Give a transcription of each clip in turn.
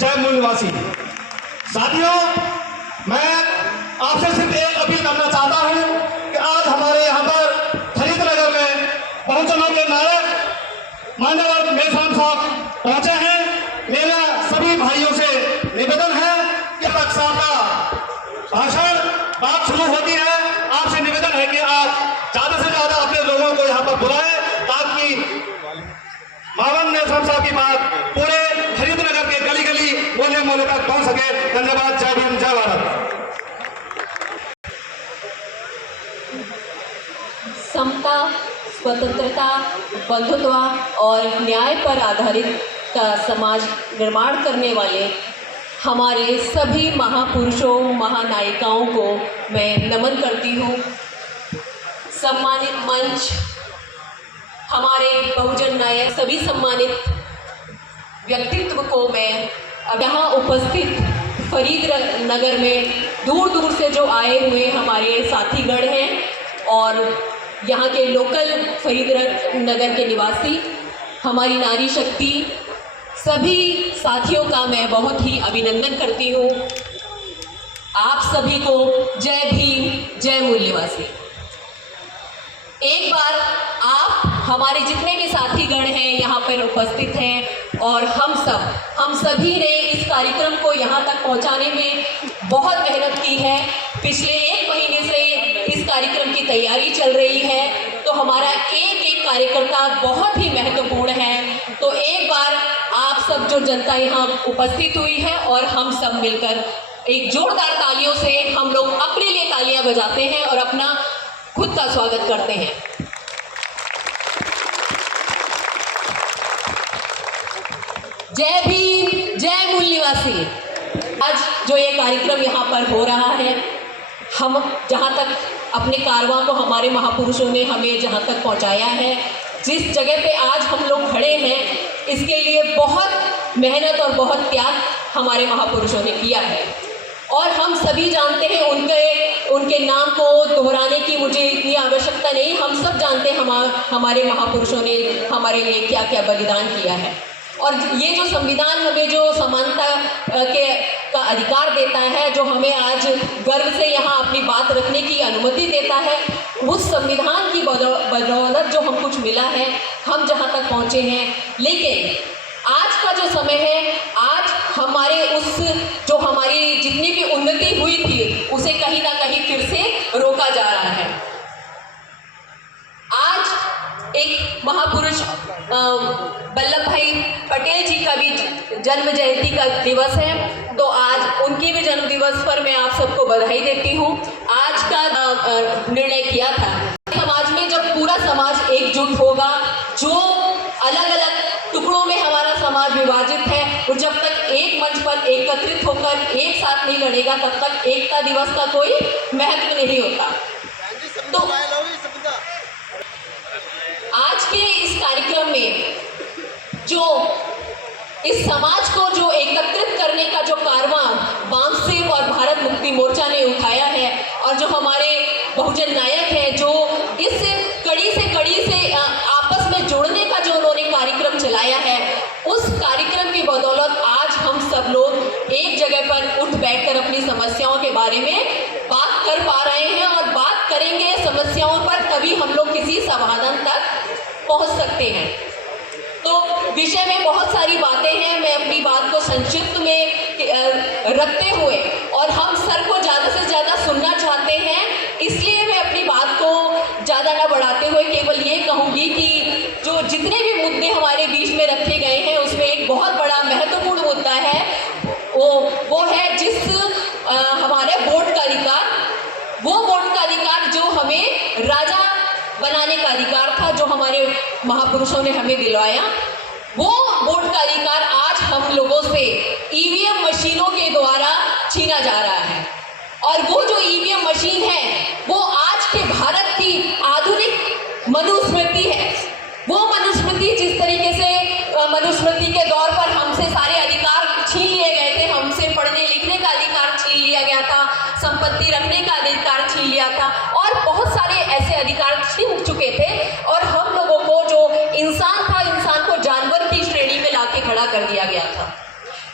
जय मूल निवासी। साथियों, मैं आपसे सिर्फ एक अपील करना चाहता हूं कि आज हमारे यहाँ पर फरीदनगर में बहुजनों के नायक माननीय मेजबान साहब पहुंचे हैं। मेरा सभी भाइयों से निवेदन है कि तक साहब का भाषण बात शुरू होती है, आपसे निवेदन है कि आप ज्यादा से ज्यादा अपने लोगों को यहाँ पर बुलाएं ताकि मावन मेजबान साहब की बात पूरे फरीदनगर के गली गली मोहल्ले मोहल्ले तक पहुंच सके। धन्यवाद। जय भीम, जय भारत। समता, स्वतंत्रता, बंधुत्व और न्याय पर आधारित का समाज निर्माण करने वाले हमारे सभी महापुरुषों, महानायिकाओं को मैं नमन करती हूँ। सम्मानित मंच, हमारे बहुजन नायक, सभी सम्मानित व्यक्तित्व को मैं यहाँ उपस्थित फरीदनगर में दूर दूर से जो आए हुए हमारे साथीगण हैं और यहाँ के लोकल फरीदनगर के निवासी, हमारी नारी शक्ति, सभी साथियों का मैं बहुत ही अभिनंदन करती हूँ। आप सभी को जय भीम, जय मूल निवासी। एक बार आप हमारे जितने भी साथीगण हैं यहाँ पर उपस्थित हैं और हम सभी ने इस कार्यक्रम को यहाँ तक पहुँचाने में बहुत मेहनत की है। पिछले 1 महीने से इस कार्यक्रम की तैयारी चल रही है, तो हमारा एक एक कार्यकर्ता बहुत ही महत्वपूर्ण है। तो एक बार आप सब जो जनता यहाँ उपस्थित हुई है और हम सब मिलकर एक जोरदार तालियों से हम लोग अपने लिए तालियां बजाते हैं और अपना खुद का स्वागत करते हैं। जय भीम, जय मूल निवासी। आज जो ये कार्यक्रम यहाँ पर हो रहा है, हम जहाँ तक अपने कारवां को हमारे महापुरुषों ने हमें जहाँ तक पहुँचाया है, जिस जगह पे आज हम लोग खड़े हैं, इसके लिए बहुत मेहनत और बहुत त्याग हमारे महापुरुषों ने किया है और हम सभी जानते हैं। उनके नाम को दोहराने की मुझे इतनी आवश्यकता नहीं, हम सब जानते हैं हमारे महापुरुषों ने हमारे लिए क्या क्या बलिदान किया है। और ये जो संविधान हमें जो समानता का अधिकार देता है, जो हमें आज गर्व से यहाँ अपनी बात रखने की अनुमति देता है, उस संविधान की बदौलत जो हम कुछ मिला है, हम जहाँ तक पहुँचे हैं। लेकिन आज का जो समय है, आज हमारे जो हमारी जितनी भी उन्नति हुई थी, उसे कहीं ना कहीं फिर से रोका जा रहा है। आज एक महापुरुष वल्लभ भाई पटेल जी का भी जन्म जयंती का दिवस है, तो आज उनके भी जन्म दिवस पर मैं आप सबको बधाई देती हूँ। आज का निर्णय किया था समाज में, जब पूरा समाज एकजुट होगा, जो अलग अलग टुकड़ों में हमारा समाज विभाजित है, और जब तक एक मंच पर एकत्रित होकर एक साथ नहीं लड़ेगा, तब तक एकता दिवस का कोई महत्व नहीं होता। तो आज के इस कार्यक्रम में जो इस समाज को जो एकत्रित करने का जो कारवां वामसेव और भारत मुक्ति मोर्चा ने उठाया है, और जो हमारे बहुजन नायक हैं, जो इस कड़ी से आपस में जोड़ने का जो उन्होंने कार्यक्रम चलाया है, उस कार्यक्रम की बदौलत आज हम सब लोग एक जगह पर उठ बैठकर अपनी समस्याओं के बारे में बात कर पा रहे हैं और बात करेंगे समस्याओं पर, तभी हम लोग किसी समाधान तक पहुंच सकते हैं। तो विषय में बहुत सारी बातें हैं, मैं अपनी बात को संक्षिप्त में रखते हुए और हम सर को ज़्यादा से ज़्यादा सुनना चाहते हैं, इसलिए मैं अपनी बात को ज़्यादा ना बढ़ाते हुए केवल ये कहूँगी कि जो जितने भी मुद्दे हमारे बीच में रखे गए हैं, उसमें एक बहुत बड़ा महत्वपूर्ण मुद्दा है, वो है जिस हमारे वोट का अधिकार, वो वोट का अधिकार जो हमें राजा बनाने का अधिकार था, जो हमारे महापुरुषों ने हमें दिलवाया, वो वोट का अधिकार आज हम लोगों से ईवीएम मशीनों के द्वारा छीना जा रहा है। और वो जो ईवीएम मशीन है, वो आज के भारत की आधुनिक मनुस्मृति है। वो मनुस्मृति जिस तरीके से मनुस्मृति के दौर पर हमसे सारे अधिकार छीन लिए गए थे, हमसे पढ़ने लिखने का अधिकार छीन लिया गया था, संपत्ति रखने का अधिकार छीन लिया था, और बहुत सारे ऐसे अधिकार छीन चुके थे, और हम लोगों को जो इंसान था, इंसान को जानवर की श्रेणी में लाके खड़ा कर दिया गया था।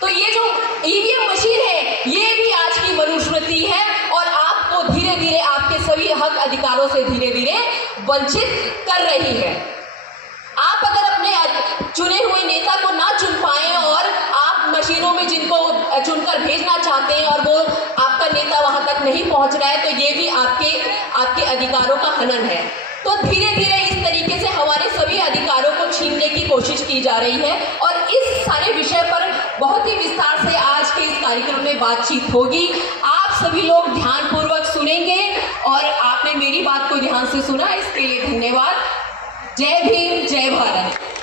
तो ये जो ईवीएम मशीन है, ये भी आज की मनुस्मृति है और आपको धीरे धीरे आपके सभी हक अधिकारों से धीरे धीरे वंचित कर रही है। आप अगर अपने चुने हुए नेता को ना चुन पाए और आप मशीनों में जिनको चुनकर भेजना चाहते हैं और वो आपका नेता वहां तक नहीं पहुंच रहा है, तो ये भी आपके अधिकारों का हनन है। तो धीरे धीरे इस तरीके से हमारे सभी अधिकारों को छीनने की कोशिश की जा रही है और इस सारे विषय पर बहुत ही विस्तार से आज के इस कार्यक्रम में बातचीत होगी। आप सभी लोग ध्यानपूर्वक सुनेंगे और आपने मेरी बात को ध्यान से सुना, इसके लिए धन्यवाद। जय भीम, जय भारत।